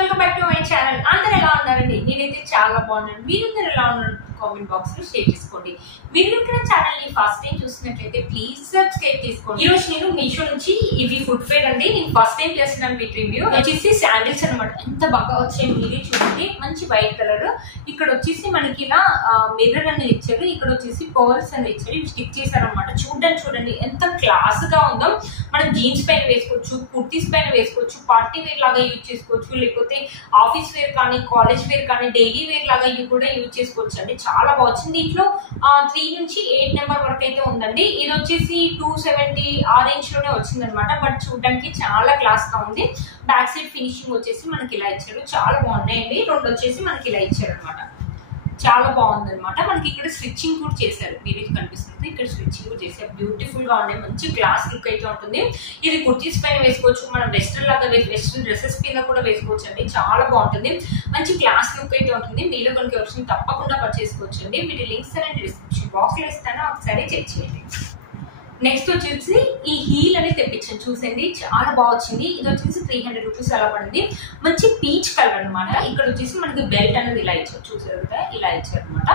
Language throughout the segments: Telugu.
Welcome back to my channel. అందరూ ఎలా ఉన్నారండి? నేనైతే చాలా బాగున్నాను. మీరందరూ ఎలా ఉన్నారు కామెంట్ బాక్స్ లో షేర్ చేసుకోండి. మీరు ఇక్కడ ఛానల్ ని ఫస్ట్ టైం చూసినట్లయితే ప్లీజ్ సబ్స్క్రైబ్ చేసుకోండి. ఈ రోజు నేను మీషో నుంచి ఇవి ఫుడ్ ఫేర్ అండి. నేను ఫస్ట్ టైం చేస్తున్నాను వీటి రివ్యూ. వచ్చేసి శాండిల్స్ అనమాట. ఎంత బాగా వచ్చాయి మీరే చూడండి. మంచి వైట్ కలర్. ఇక్కడ వచ్చేసి మనకి ఇలా మిర్రర్ అనేది ఇచ్చారు. ఇక్కడ వచ్చేసి పర్ల్స్ అనేది ఇచ్చారు. ఇవి స్టిక్ చేశారు అనమాట. చూడండి ఎంత క్లాస్ గా ఉందో. మనం జీన్స్ పైన వేసుకోవచ్చు, కుర్తీస్ పైన వేసుకోవచ్చు, పార్టీ వేర్ లాగా యూజ్ చేసుకోవచ్చు, లేకపోతే ఆఫీస్ వేర్ కానీ కాలేజ్ వేర్ కానీ డైలీ వేర్ లాగా ఇవి కూడా యూజ్ చేసుకోవచ్చు అండి. చాలా బాగా వచ్చింది. దీంట్లో 3 నుంచి 8 నెంబర్ వరకు అయితే ఉందండి. ఇది వచ్చేసి 270 ఆ రేంజ్ లోనే వచ్చింది అనమాట. బట్ చూడడానికి చాలా క్లాస్ గా ఉంది. బ్యాక్ సైడ్ ఫినిషింగ్ వచ్చేసి మనకి ఇలా ఇచ్చారు. చాలా బాగున్నాయండి. 2 వచ్చేసి మనకి ఇలా ఇచ్చారు అనమాట. చాలా బాగుంది అనమాట. మనకి ఇక్కడ స్టిచ్చింగ్ కూడా చేశారు. మీరు కనిపిస్తుంది ఇక్కడ స్టిచ్చింగ్ కూడా చేశారు. బ్యూటిఫుల్ గా ఉండే మంచి క్లాస్ లుక్ అయితే ఉంటుంది. ఇది కుర్తీస్ పైన వేసుకోవచ్చు, మనం వెస్ట్రన్ లాగా వెస్ట్రన్ డ్రెస్సెస్ పైన కూడా వేసుకోవచ్చు అండి. చాలా బాగుంటుంది. మంచి క్లాస్ లుక్ అయితే ఉంటుంది. మీలో కనుక వచ్చింది తప్పకుండా పర్చేస్ చేసుకోవచ్చు అండి. వీటి లింక్స్ అనేది డిస్క్రిప్షన్ బాక్స్ లో ఇస్తాను, ఒకసారి చెక్ చేయండి. నెక్స్ట్ వచ్చేసి ఈ హీల్ అనేది తెప్పించాను. చూసండి చాలా బాగా వచ్చింది. ఇది వచ్చేసి 300 రూపీస్ అలా పడింది. మంచి పీచ్ కలర్ అనమాట. ఇక్కడ వచ్చేసి మనకి బెల్ట్ అనేది ఇలా ఇచ్చారు. చూసారు కదా, ఇలా ఇచ్చారు అనమాట.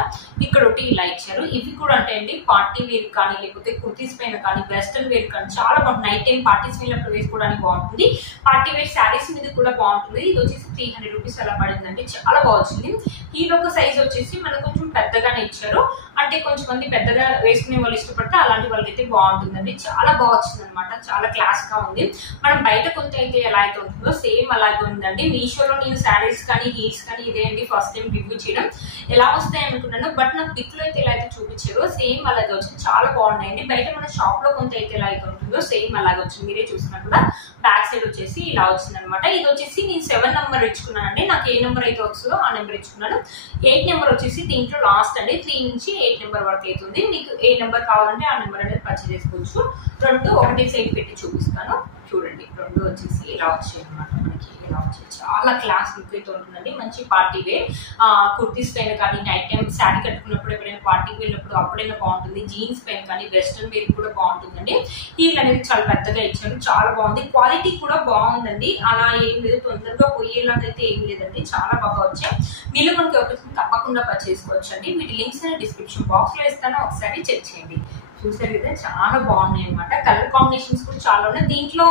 ఇక్కడ ఒకటి ఇలా ఇచ్చారు. ఇవి కూడా అంటే అండి పార్టీ వేర్ కానీ లేకపోతే కుర్తీస్ పైన కానీ వెస్టర్న్ వేర్ కానీ చాలా బాగుంటుంది. నైట్ టైం పార్టీస్ వెళ్ళినప్పుడు వేసుకోవడానికి బాగుంటుంది. పార్టీ వేర్ శారీస్ మీద కూడా బాగుంటుంది. ఇది వచ్చేసి 300 రూపీస్ అలా పడిందండి. చాలా బాగా వచ్చింది. హీల్ ఒక సైజ్ వచ్చేసి మనకు కొంచెం పెద్దగానే ఇచ్చారు. అంటే కొంచెం మంది పెద్దగా వేసుకునే వాళ్ళు ఇష్టపడితే అలాంటి వాళ్ళకైతే బాగుంటుందండి. చాలా బాగా వచ్చింది అనమాట. చాలా క్లాస్ గా ఉంది. మనం బయట కొంత అయితే ఎలా అయితే ఉంటుందో సేమ్ అలాగే ఉందండి. మీషోలో నేను శారీస్ కానీ హీల్స్ కానీ ఇదే అండి ఫస్ట్ టైం రివ్యూ చేయడం. ఎలా వస్తాయి అనుకున్నాను, బట్ నాకు పిక్ లో అయితే ఎలా అయితే చూపించారో సేమ్ అలాగే వచ్చింది. చాలా బాగున్నాయండి. బయట మన షాప్ లో కొంత అయితే ఎలా అయితే ఉంటుందో సేమ్ అలాగే వచ్చింది. మీరే చూసినా కూడా బ్యాక్ సైడ్ వచ్చేసి ఇలా వచ్చింది అనమాట. ఇది వచ్చేసి నేను 7 నెంబర్ ఇచ్చుకున్నానండి. నాకు ఏ నెంబర్ అయితే వస్తుందో ఆ నెంబర్ ఇచ్చుకున్నాను. 8 నెంబర్ వచ్చేసి దీంట్లో లాస్ట్ అండి. 3 నుంచి 8 నెంబర్ వరకు అవుతుంది. మీకు ఏ నెంబర్ కావాలంటే ఆ నెంబర్ అనేది పర్చేస్ చేసుకోవచ్చు. 2 ఒకటే సైడ్ పెట్టి చూపిస్తాను. చూడండి 2 వచ్చేసి ఇలా వచ్చాయి అనమాట. మనకి ఇలా వచ్చాయి. చాలా క్లాస్ లుక్ అయితే ఉంటుందండి. మంచి పార్టీ వేర్ కుర్తీస్ పైన కానీ నైట్ టైం శారీ కట్టుకున్నప్పుడు ఎప్పుడైనా పార్టీకి వెళ్ళినప్పుడు అప్పుడైనా బాగుంటుంది. జీన్స్ పైన కానీ వెస్ట్రన్ వేర్ కూడా బాగుంటుందండి. హీల్ అనేది చాలా పెద్దగా ఇచ్చారు. చాలా బాగుంది. క్వాలిటీ కూడా బాగుందండి. అలా ఏం లేదు, తొందరగా పోయేలాగా అయితే ఏం లేదండి. చాలా బాగా వచ్చాయి. మీలో మనకి ఒకటి తప్పకుండా పర్చేస్ చేసుకోవచ్చు అండి. వీటి లింక్స్ అనేది డిస్క్రిప్షన్ బాక్స్ లో ఇస్తాను, ఒకసారి చెక్ చేయండి. చూసారు కదా, చాలా బాగున్నాయి అనమాట. కలర్ కాంబినేషన్స్ కూడా చాలా ఉన్నాయి. దీంట్లో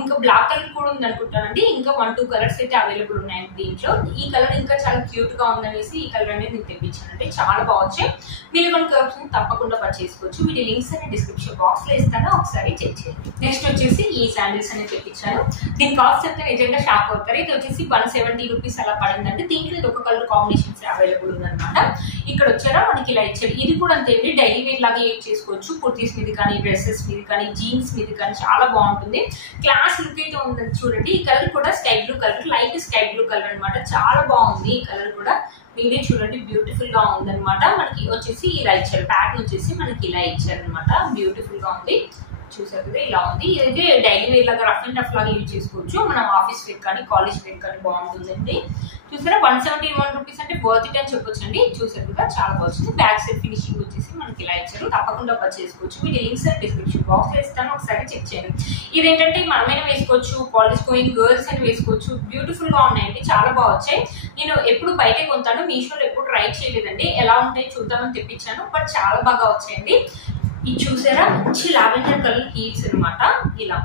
ఇంకా బ్లాక్ కలర్ కూడా ఉంది అనుకుంటానండి. ఇంకా 1-2 కలర్స్ అయితే అవైలబుల్ ఉన్నాయండి దీంట్లో. ఈ కలర్ ఇంకా చాలా క్యూట్ గా ఉందనేసి ఈ కలర్ అనేది నేను తెప్పించానండి. చాలా బాగుంది. మీరు కనుక తప్పకుండా పర్చేస్ చేసుకోవచ్చు. వీటి లింక్స్ అనేది డిస్క్రిప్షన్ బాక్స్ లో ఇస్తాను, ఒకసారి చెక్ చేయండి. నెక్స్ట్ వచ్చేసి ఈ శాండిల్స్ అనేది తెప్పించాను. దీని కాస్ట్ అయితే నిజంగా షాక్ అవుతారు. ఇది వచ్చేసి 170 రూపీస్ అలా పడిందండి. దీంట్లో ఇది ఒక కలర్ కాంబినేషన్స్ అవైలబుల్ ఉందన్నమాట. ఇక్కడ వచ్చారా మనకి ఇలా ఇచ్చారు. ఇది కూడా అంతే అండి. డైలీ వేర్ లాగా యూజ్ చేసుకోవచ్చు. కుర్తీస్ మీద కానీ డ్రెస్సెస్ మీద కానీ జీన్స్ మీద కానీ చాలా బాగుంటుంది. క్లాస్ లుక్ అయితే ఉందని చూడండి. ఈ కలర్ కూడా sky blue colour, light sky blue colour అనమాట. చాలా బాగుంది. ఈ కలర్ కూడా మీరే చూడండి బ్యూటిఫుల్ గా ఉందన్నమాట. మనకి వచ్చేసి ఇలా ఇచ్చారు. ప్యాటర్న్ వచ్చేసి మనకి ఇలా ఇచ్చారు అనమాట. బ్యూటిఫుల్ గా ఉంది. చూసారు కదా, ఇలా ఉంది. ఇదైతే డైలీ వేర్ లాగా రఫ్ అండ్ టఫ్ లాగా యూజ్ చేసుకోవచ్చు. మనం ఆఫీస్ వేర్ కానీ కాలేజ్ వేర్ కానీ బాగుంటుందండి. చూసారా 171 రూపీస్ అంటే వర్త్ ఇట్ అని చెప్పొచ్చు అండి. చూసారు కదా, చాలా బాగుంది. బ్యాక్ సైడ్ ఫినిషింగ్ వచ్చేసి మనకి ఇలా ఇచ్చారు. తప్పకుండా పర్చేస్ చేసుకోవచ్చు. వీటి లింక్స్ డిస్క్రిప్షన్ బాక్స్ లో ఇస్తాను, ఒకసారి చెక్ చేయండి. ఇదేంటంటే మనమైనా వేసుకోవచ్చు, కాలేజ్ గోయింగ్ గర్ల్స్ అని వేసుకోవచ్చు. బ్యూటిఫుల్ గా ఉన్నాయండి. చాలా బాగా వచ్చాయి. నేను ఎప్పుడు బయట కొంటాను, మీషోలో ఎప్పుడు ట్రై చేయలేదండి. ఎలా ఉంటాయి చూద్దామని తెప్పించాను, బట్ చాలా బాగా వచ్చాయండి. ఇది చూసారా, మంచి లావెండర్ కలర్ హీల్స్ అనమాట. ఇలా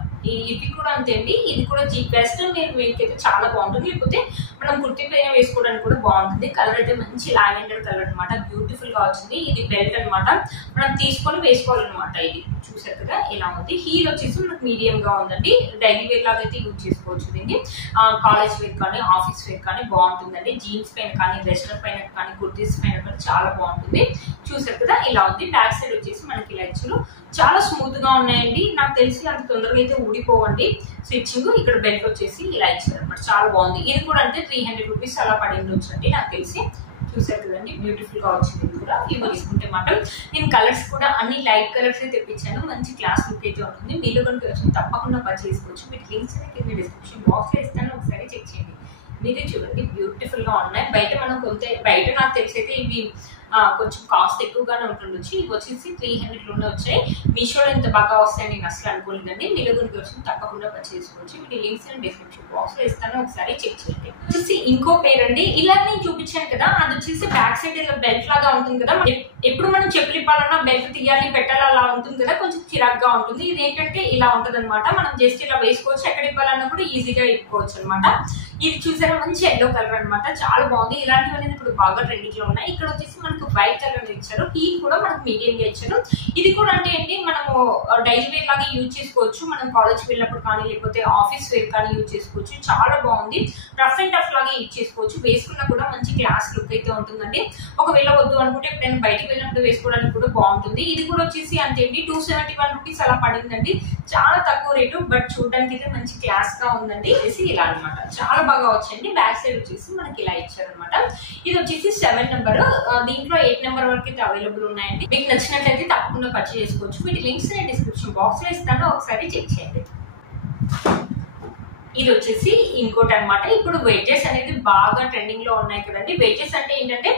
ఇవి కూడా అంతే అండి. ఇది కూడా వెస్టర్న్ వేర్ వేర్కి అయితే చాలా బాగుంటుంది. లేకపోతే మనం కుర్తీ పైన వేసుకోవడానికి కూడా బాగుంటుంది. కలర్ అయితే మంచి లావెండర్ కలర్ అనమాట. బ్యూటిఫుల్ గా వచ్చింది. ఇది బెల్ట్ అనమాట. మనం తీసుకొని వేసుకోవాలన్నమాట. ఇది చూసారు కదా, ఇలా ఉంది. హీల్ వచ్చేసి మనకు మీడియం గా ఉందండి. డైలీ వేర్ లాగా అయితే యూజ్ చేసుకోవచ్చు. దీన్ని కాలేజ్ వేర్ కానీ ఆఫీస్ వేర్ కానీ బాగుంటుందండి. జీన్స్ పైన కానీ వెస్టర్న్ పైన కానీ కుర్తీస్ పైన కానీ చాలా బాగుంటుంది. చూసారు కదా, ఇలా ఉంది. బ్యాక్ సైడ్ వచ్చేసి మనకి ఇలా ఇచ్చారు. చాలా స్మూత్ గా ఉన్నాయండి. నాకు తెలిసి అంత తొందరగా అయితే ఊడిపోవండి. స్టిచ్చింగ్ ఇక్కడ బెల్ట్ వచ్చేసి ఇలా ఇచ్చారు అనమాట. చాలా బాగుంది. ఇది కూడా అంటే 300 రూపీస్ అలా పడింది వచ్చండి నాకు తెలిసి. చూసారు కదండి, బ్యూటిఫుల్ గా వచ్చింది. కూడా ఇవి తీసుకుంటే మాత్రం నేను కలర్స్ కూడా అన్ని లైట్ కలర్స్ తెప్పించాను. మంచి క్లాస్ లుక్ అయితే ఉంటుంది. మీలో కనుక తప్పకుండా పర్చేస్ చేసుకోవచ్చు. వీటి లింక్స్ కింద డిస్క్రిప్షన్ బాక్స్ లో ఇస్తాను, ఒకసారి చెక్ చేయండి. మీరే చూడండి బ్యూటిఫుల్ గా ఉన్నాయి. బయట మనం కొంత బయట నాకు తెలిసి అయితే ఇవి కొంచెం కాస్ట్ ఎక్కువగానే ఉంటుండొచ్చు. ఇవి వచ్చేసి 300 లోనే వచ్చాయి. మీషోలో ఇంత బాగా వస్తాయని నేను అసలు అనుకోలేదండి. మీరు గురించి వచ్చి తప్పకుండా పర్చేస్ చేసుకోవచ్చు. వీటి లింక్స్ నేను డిస్క్రిప్షన్ బాక్స్ లో ఇస్తాను, ఒకసారి చెక్ చేయండి. వచ్చేసి ఇంకో పేరు అండి, ఇలా నేను చూపించాను కదా, అది వచ్చేసి బ్యాక్ సైడ్ ఇలా బెల్ట్ లాగా ఉంటుంది కదా. ఎప్పుడు మనం చెప్పులు ఇప్పాలన్నా బెల్ట్ తీయాలి పెట్టాలి అలా ఉంటుంది కదా, కొంచెం చిరాగ్గా ఉంటుంది. ఇది ఏంటంటే ఇలా ఉంటుంది అనమాట. మనం జస్ట్ ఇలా వేసుకోవచ్చు, ఎక్కడ ఇప్పాలన్నా కూడా ఈజీగా ఇప్పుకోవచ్చు అనమాట. ఇది చూసారా, మంచి ఎల్లో కలర్ అనమాట, చాలా బాగుంది. ఇలాంటివి అనేది ఇప్పుడు బాగా ట్రెండింగ్ లో ఉన్నాయి. ఇక్కడ వచ్చేసి మనకు వైట్ కలర్ ఇచ్చారు, హీల్ కూడా మనకు మీడియం గా ఇచ్చారు. ఇది కూడా అంటే ఏంటి, మనము డైలీ వేర్ లాగా యూజ్ చేసుకోవచ్చు. మనం కాలేజ్ వెళ్ళినప్పుడు కానీ లేకపోతే ఆఫీస్ వేర్ కానీ యూజ్ చేసుకోవచ్చు. చాలా బాగుంది, రఫ్ అండ్ టఫ్ లాగా యూజ్ చేసుకోవచ్చు. వేసుకున్నా కూడా మంచి క్లాస్ లుక్ అయితే ఉంటుందండి. ఒకవేళ వద్దు అనుకుంటే ఎప్పుడైనా బయటకు వెళ్ళినప్పుడు వేసుకోవడానికి కూడా బాగుంటుంది. ఇది కూడా వచ్చేసి అంతేంటి 271 రూపీస్ అలా పడిందండి, చాలా తక్కువ రేటు. బట్ చూడడానికి అయితే మంచి క్లాస్ గా ఉందండి. ఇలా అనమాట, చాలా బాగా వచ్చింది. బ్యాక్ సైడ్ వచ్చేసి మనకి ఇలా ఇచ్చారనమాట. ఇది వచ్చేసి 7 నెంబర్, దీంట్లో 8 నెంబర్ వరకు అయితే అవైలబుల్ ఉన్నాయండి. మీకు నచ్చినట్లయితే తప్పకుండా పర్చేస్ చేసుకోవచ్చు. వీటి లింక్స్ నేను డిస్క్రిప్షన్ బాక్స్ లో ఇస్తాను, ఒకసారి చెక్ చేయండి. ఇది వచ్చేసి ఇంకోటి అనమాట. ఇప్పుడు వెడ్జెస్ అనేది బాగా ట్రెండింగ్ లో ఉన్నాయి కదండి. వెడ్జెస్ అంటే ఏంటంటే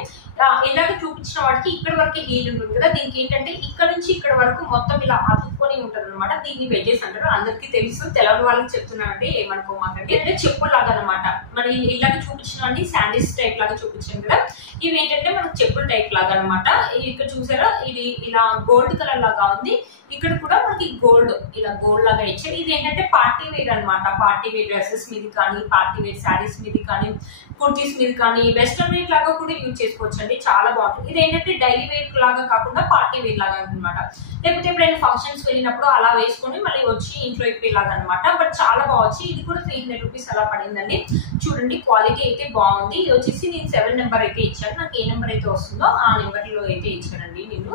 ఇలాగ చూపించిన వాటికి ఇక్కడ వరకు హీల్ ఉంటుంది కదా, దీనికి ఏంటంటే ఇక్కడ నుంచి ఇక్కడ వరకు మొత్తం ఇలా అతుక్కొని ఉంటది అనమాట. దీన్ని వెడ్జెస్ అంటారు. అందరికీ తెలుసు, తెలవని వాళ్ళకి చెప్తున్నానంటే ఏమనుకోమాకండి. అంటే చెప్పులు లాగా అనమాట. మరి ఇలాగ చూపించిన శాండిల్స్ టైప్ లాగా చూపించాను కదా, ఇవి ఏంటంటే మనకు చెప్పుల టైప్ లాగా అనమాట. ఇక్కడ చూసారా, ఇది ఇలా గోల్డ్ కలర్ లాగా ఉంది. ఇక్కడ కూడా మనకి గోల్డ్, ఇలా గోల్డ్ లాగా ఇచ్చారు. ఇది ఏంటంటే పార్టీ వేర్ అనమాట. పార్టీ వేర్ డ్రెస్సెస్ మీద కానీ, పార్టీ వేర్ శారీస్ మీద కానీ, కుర్తీస్ మీద కానీ, వెస్ట్రన్ వేర్ లాగా కూడా యూజ్ చేసుకోవచ్చు అండి. చాలా బాగుంటుంది. ఇది ఏంటంటే డైలీ వేర్ లాగా కాకుండా పార్టీ వేర్ లాగా అనమాట. లేకపోతే ఎప్పుడైనా ఫంక్షన్స్ వెళ్ళినప్పుడు అలా వేసుకొని మళ్ళీ వచ్చి ఇంట్లో ఇప్పేలాగా అనమాట. బట్ చాలా బాగుంది. ఇది కూడా 300 రూపీస్ అలా పడిందండి. చూడండి, క్వాలిటీ అయితే బాగుంది. ఇది వచ్చేసి నేను 7 నెంబర్ అయితే ఇచ్చాను. నాకు ఏ నెంబర్ అయితే వస్తుందో ఆ నెంబర్ లో అయితే ఇచ్చానండి నేను.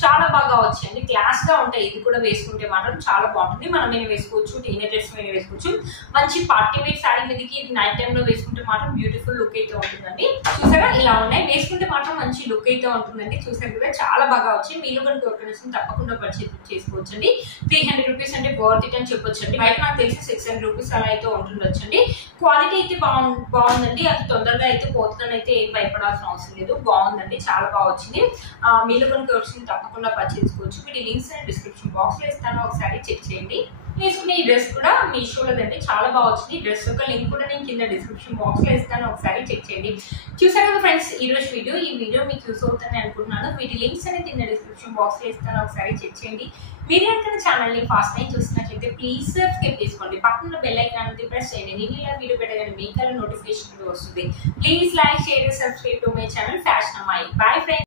చాలా బాగా వచ్చింది, క్లాస్ గా ఉంటాయి. ఇది కూడా వేసుకుంటే మాత్రం చాలా బాగుంటుంది. మనం మీద వేసుకోవచ్చు, టీనేజర్స్ మీద వేసుకోవచ్చు. మంచి పార్టీ వేర్ శారీ మీదకి ఇది నైట్ టైమ్ లో వేసుకుంటే మాత్రం బ్యూటిఫుల్ లుక్ అయితే ఉంటుందండి. చూసారా, ఇలా ఉన్నాయి. వేసుకుంటే మాత్రం మంచి లుక్ అయితే ఉంటుందండి. చూసారు కదా, చాలా బాగా వచ్చి మీరు కనుక ఎవరికైనా తప్పకుండా పర్చేస్ చేసుకోవచ్చు అండి. 300 రూపీస్ అంటే వర్త్ ఇట్ అని చెప్పొచ్చు అండి. బయట నాకు తెలిసి 600 రూపీస్ అలా అయితే ఉంటుండొచ్చు అండి. క్వాలిటీ అయితే బాగుందండి. అది తొందరగా అయితే పోతుందని అయితే ఏం భయపడాల్సిన అవసరం లేదు. బాగుందండి, చాలా బాగా వచ్చింది. మీరు కనుక వచ్చింది తప్పకుండా పర్చేస్ చేసుకోవచ్చు. వీటి లింక్స్ డిస్క్రిప్షన్ బాక్స్ లో ఇస్తాను, ఒకసారి చెక్ చేయండి. వేసుకునే ఈ డ్రెస్ కూడా మీషోలోదండి, చాలా బాగా వచ్చింది. డ్రెస్ యొక్క లింక్ కూడా నేను కింద డిస్క్రిప్షన్ బాక్స్ లో ఇస్తాను, ఒకసారి చెక్ చేయండి. చూసారు కదా ఫ్రెండ్స్, ఈ రోజు ఈ వీడియో మీకు యూస్ అవుతుందని అనుకుంటున్నాను. వీటి లింక్స్ అనేది కింద డిస్క్రిప్షన్ బాక్స్ లో ఇస్తాను, ఒకసారి చెక్ చేయండి. మీరు ఎక్కడ ఛానల్ ని ఫస్ట్ టైం చూసినట్లయితే ప్లీజ్ సబ్స్క్రైబ్ చేసుకోండి. పక్కన బెల్ ఐకాన్ అనేది ప్రెస్ చేయండి. నేను ఇలా వీడియో పెట్టగానే మీకు నోటిఫికేషన్ వస్తుంది. Please like, share, subscribe to my channel fashion అమ్మాయి. Bye friends.